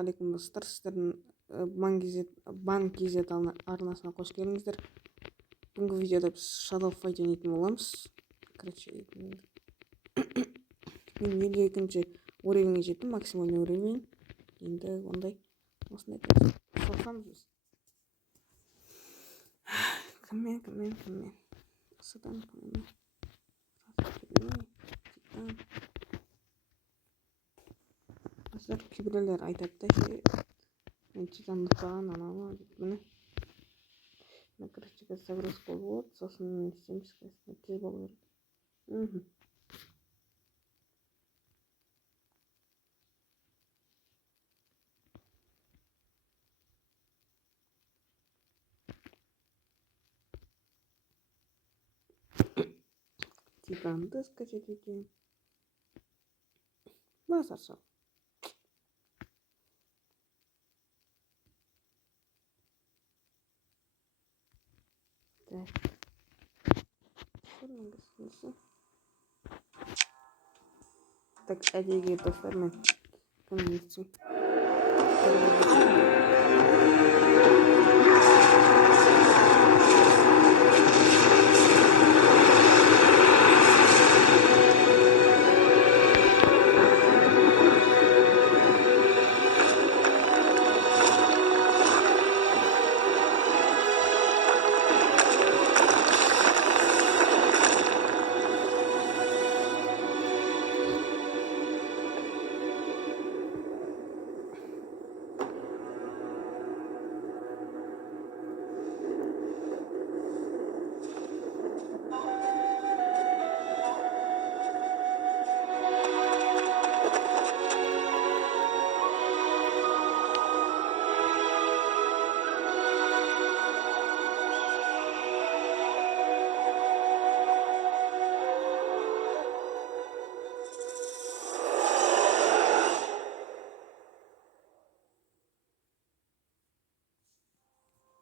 Ассалаумағалейкум достар, сіздердің банк кз арнасына қош келдіңіздер. Бүгінгі видеода біз Shadow Fight ойнайтын боламыз. Короче, мен 52-ші уровеньге жеттім, максимальный уровень. Енді ондай осындай соқсамыз біз. Кіммен? Осыдан кіммен? Кейбіреулер айтады да, мен титандықтаған анау деп. Міне короче загрузка болады, сосын істейміз, тез болу керек. Титанды скачать етейін. Базар сау. Так, әдейі достар, мен кімін естім.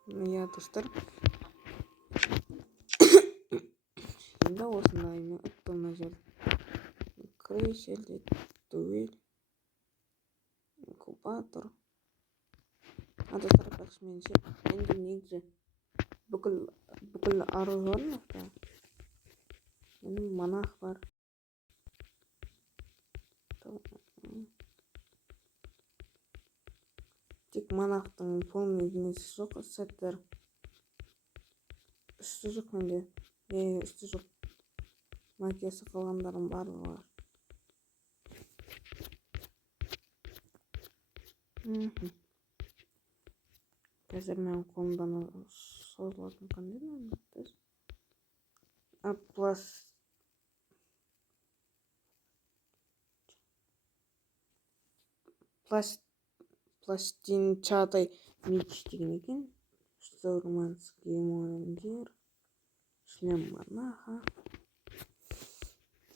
Я достар. Енді осындай мен ұттымына жер. Крейсель, дуэль, инкубатор. Достар, бақшы менше, енді негізі бүкіл оружием авто. Менің монах бар. Тек монахтың полный несі жоқ, сеттер. Үсті жоқ менде. Үсті жоқ. Магиясы қалғандардың барлығы бар. Қазір мен қолымдан созылатын қандай мәліметтер? Пластинчатый меч деген екен. Штурманский мундир. Шлем монаха.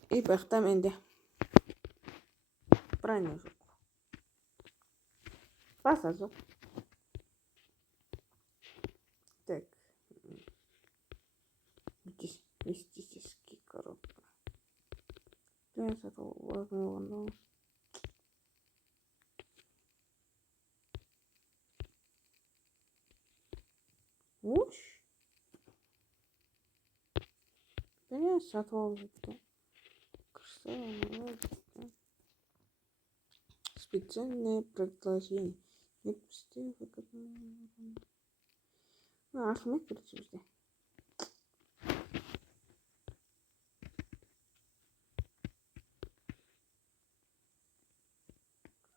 И бақта менде броня жоқ. Баса жоқ. Так. Мистический коробка. Я сатал возможно. Уш. Я сатал это. Специальное предложение. Нет, пустые выгодные. Ахмед причем.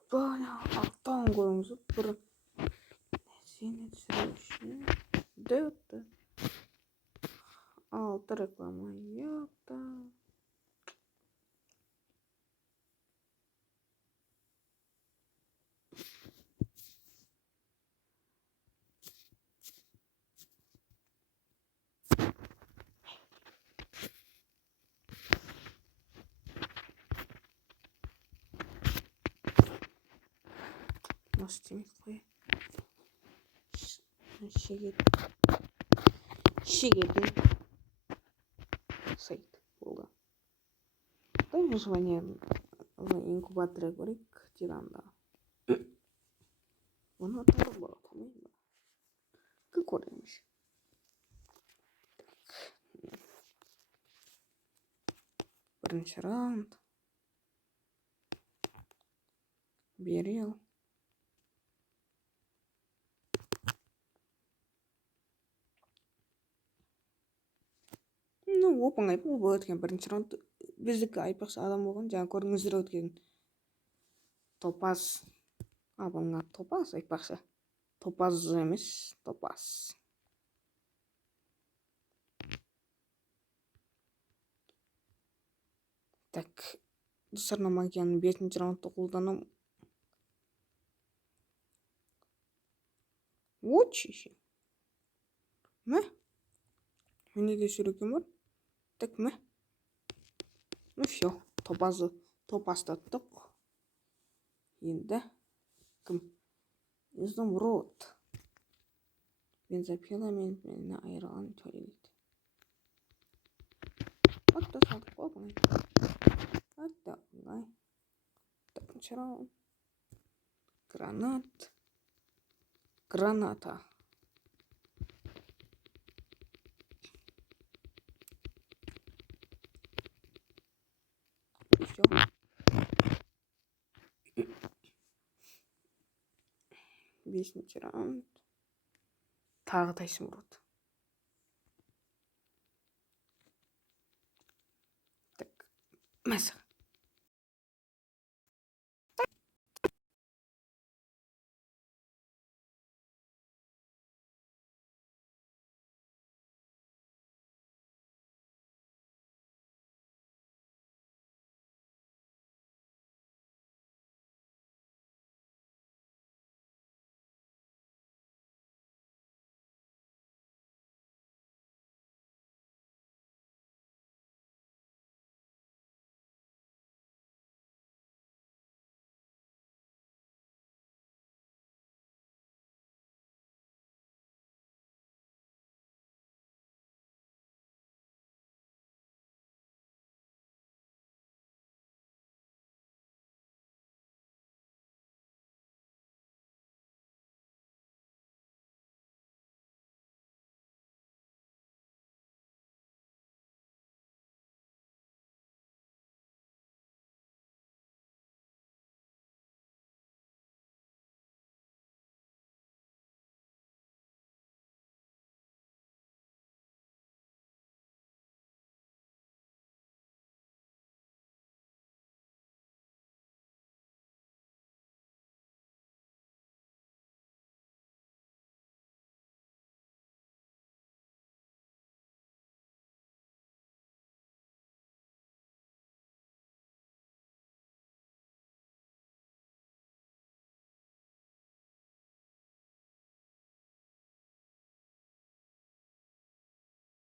Понял, алтан қойыңыз бір нәсені түсіруші. Дөтті. Алты реклама япта. Может, қой. Шегетін сайт болды. Выживание в инкубаторе говорит тиранда. Bunu atalım mı? Atamayayım mı? Kık oraymış. Birinchi rauнд. Beril. Ну, оп оңай бұл өткен бірінші раунд біздікі айпақшы адам болған. Жаңа көрдіңіздер өткен топаз. Бұның аты топаз айтпақшы. Топаз емес, топаз. Так, дұстарына магияның 5-ші раундты қолданам. Очи. Мә? Менде де сүрекем бар. Так, мә? Ну все, топастаттық. Енді кім? Изумруд. Бензопила мені айырған төлейді. Отта салдық оңай. Отта оңай. Төртінші раунд. Граната. И все. Бесінші раунд. Тағы да изумруд. Так, мәсі.